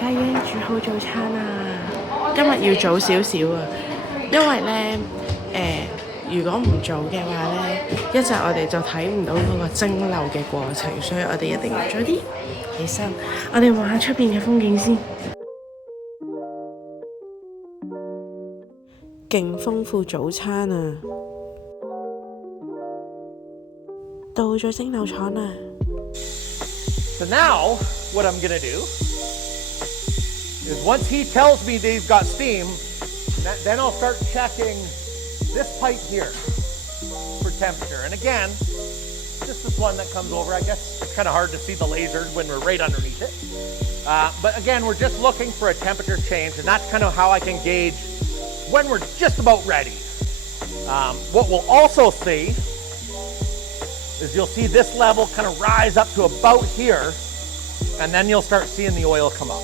家已經煮好早餐啦。今日要早少少啊，因為咧如果唔早嘅話咧，一陣我哋就睇唔到嗰個蒸餾嘅過程，所以我哋一定要早啲起身。我哋望下出邊嘅風景先，勁豐富早餐啊！到咗蒸餾廠啦。So now, what I'm gonna do is once he tells me they've got steam, then I'll start checking this pipe here for temperature. And again, just this one that comes over, I guess it's kind of hard to see the laser when we're right underneath it. But again, we're just looking for a temperature change, and that's kind of how I can gauge when we're just about ready. What we'll also see is you'll see this level kind of rise up to about here, and then you'll start seeing the oil come up.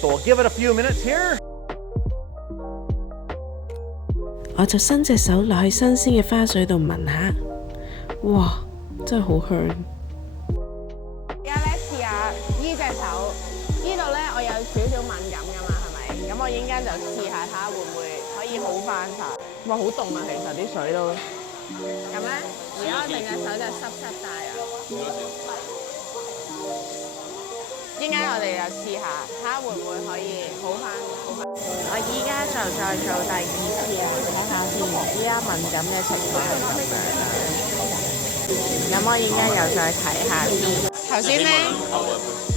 So we'll give it a few minutes here. 我就伸隻手落去新鮮嘅花水度聞下，哇，真係好香！而家咧試下呢隻手，呢度咧我有少少敏感噶嘛，係咪？咁我陣間就試下睇下會唔會可以好翻晒。哇，好凍啊，其實啲水都。咁咧，而家我成隻手就濕晒啊！應該我哋就試下，睇下會唔會可以好翻。我依家就再做第二次啊，睇下先。依家敏感嘅情況係咁樣啦。咁我應該又再睇下先。頭先咧，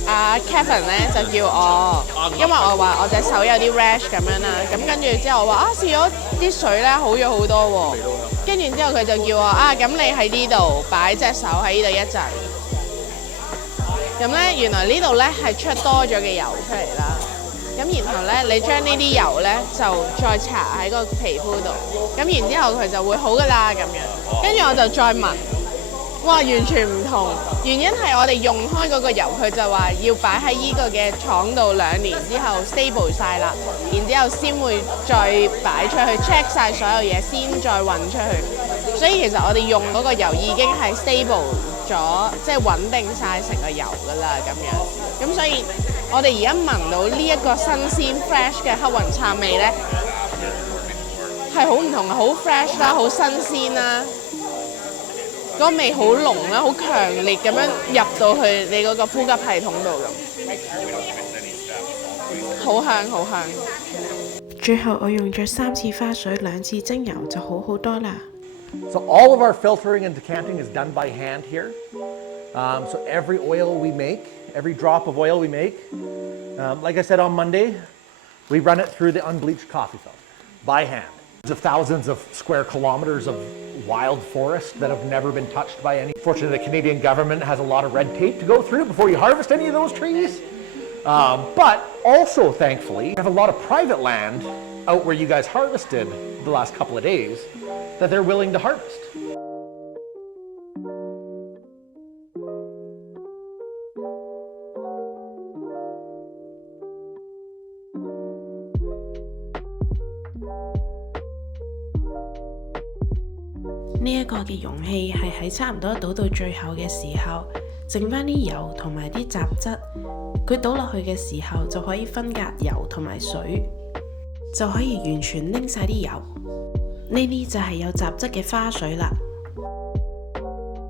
阿 Kevin 咧就叫我，因為我話我隻手有啲 rash 咁樣啦，咁跟住之後我話試咗啲水咧好咗好多喎。跟住之後佢就叫我咁你喺呢度擺隻手喺呢度一陣。咁咧原來呢度咧係出多咗嘅油出嚟啦。咁然後咧你將呢啲油咧就再搽喺個皮膚度。咁然之後佢就會好噶啦咁樣。跟住我就再聞，哇完全唔同。原因係我哋用開嗰個油，佢就話要擺喺呢個嘅廠度2年之後 stable 晒啦，然之後先會再擺出去 check 晒所有嘢，先再運出去。所以其實我哋用嗰個油已經係 stable 咗，即係穩定晒成個油噶啦咁樣。咁所以我哋而家聞到呢一個新鮮 fresh 嘅黑雲杉味咧，係好唔同嘅，好 fresh 啦，好新鮮啦。嗰個味好濃啦，好強烈咁樣入到去你嗰個呼吸系統度咁，好香好香。最後我用咗3次花水2次蒸油就好好多啦。So all of our filtering and decanting is done by hand here. So every oil we make, every drop of oil we make, like I said on Monday, we run it through the unbleached coffee filter by hand. There's thousands of square kilometers of wild forest that have never been touched by any. Fortunately, the Canadian government has a lot of red tape to go through before you harvest any of those trees. But also, thankfully, we have a lot of private land out where you guys harvested the last couple of days that they're willing to harvest. 呢一個嘅容器係喺差唔多倒到最後嘅時候，剩翻啲油同埋啲雜質，佢倒落去嘅時候就可以分隔油同埋水，就可以完全拎晒啲油。呢啲就係有雜質嘅花水啦。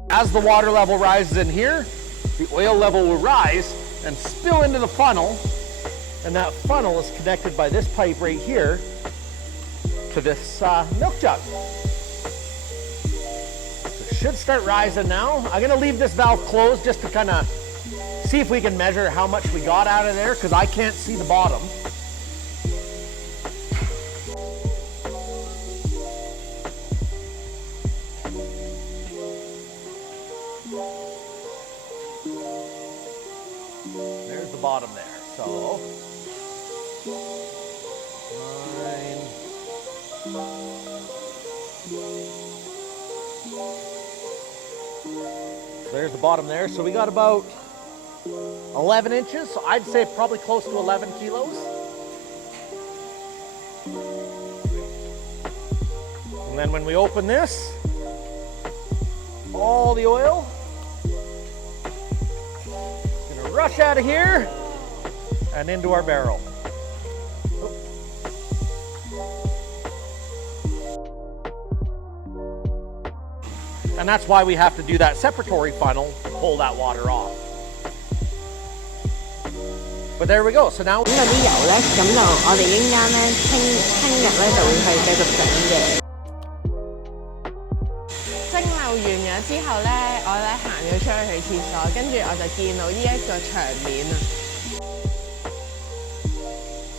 As the water level rises in here, the oil level will rise and spill into the funnel, and that funnel is connected by this pipe right here to this milk jug. Should start rising now. I'm going to leave this valve closed just to kind of see if we can measure how much we got out of there, because I can't see the bottom. There's the bottom there. So 9. There's the bottom there. So we got about 11 inches. So I'd say probably close to 11 kilos. And then when we open this, all the oil is gonna rush out of here and into our barrel. And that's why we have to do that separatory funnel to pull that water off. But there we go. So now 咁嗰啲油咧，咁就我哋應間咧，聽日咧就會去繼續整嘅。蒸餾完咗之後咧，我咧行咗出去廁所，跟住我就見到呢一個場面啊。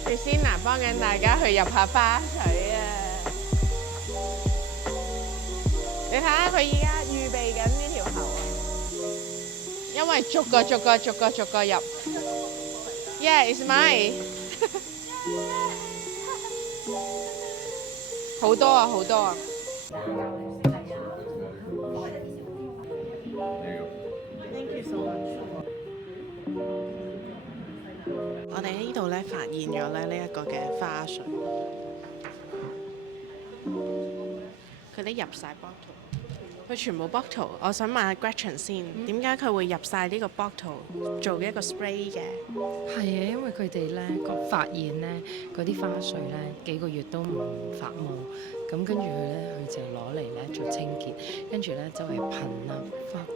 Christina 幫緊大家去入下花水啊！你睇下佢依家預備緊呢條喉啊，因為逐個入。Yeah, it's mine 好多啊，好多啊！我哋呢度咧發現咗咧呢一個嘅花水，佢哋入晒 bottle， 佢全部 bottle。我想問下 Gretchen 先，點解佢會入晒呢個 bottle 做一個 spray 嘅？係啊，因為佢哋咧發現咧嗰啲花水咧幾個月都唔發霧，咁跟住佢就攞嚟咧做清潔，跟住咧周圍噴啦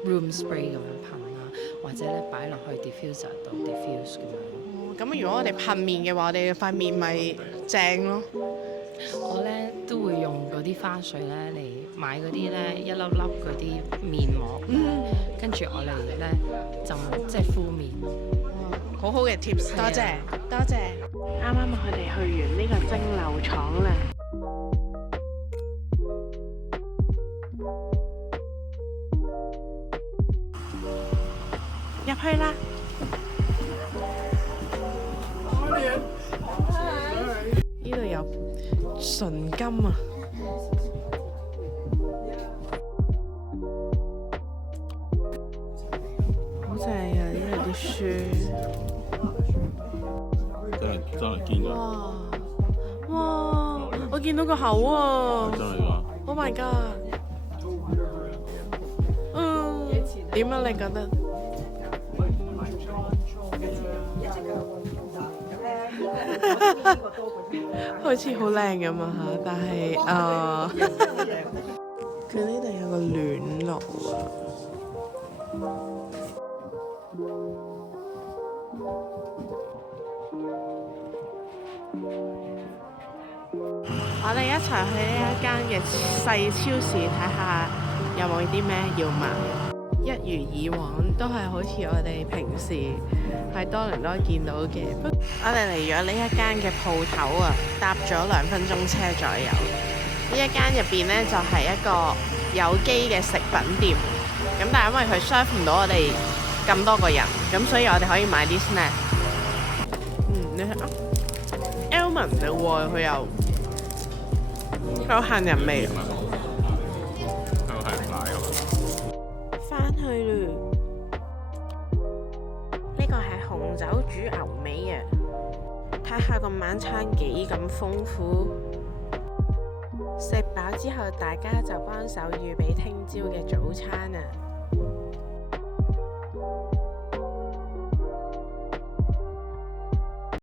，room spray 咁樣噴啦，或者咧擺落去 diffuser 度 diffuse 咁樣。咁如果我哋噴面嘅話，我哋塊面咪正咯。我咧都會用嗰啲花水咧嚟買嗰啲咧一粒粒嗰啲面膜，跟住我嚟咧浸即係敷面。好好嘅 tips， 多謝多謝。啱啱佢哋去完呢個蒸餾廠啦。入去啦！呢度有純金啊！好正啊！呢度啲書。真係堅㗎！哇！我見到個口啊！真係㗎 ！Oh my god！ 點啊？你覺得？好似好靚咁啊嚇，但係佢呢度有個暖爐啊。我哋一齊去呢一間嘅細超市睇下有冇啲咩要買。一如以往都係好似我哋平時喺多倫多見到嘅。我哋嚟咗呢一間嘅鋪頭啊，搭咗2分鐘車左右。呢一間入邊呢，就係一個有機嘅食品店。咁但係因為佢 serve 唔到我哋咁多個人，咁所以我哋可以買啲 snack。你睇啊 ，almond 嘅喎，佢有杏仁味。翻去嘞，呢個係紅酒煮牛尾啊！睇下個晚餐幾咁豐富。食飽之後，大家就幫手預備聽朝嘅早餐啊！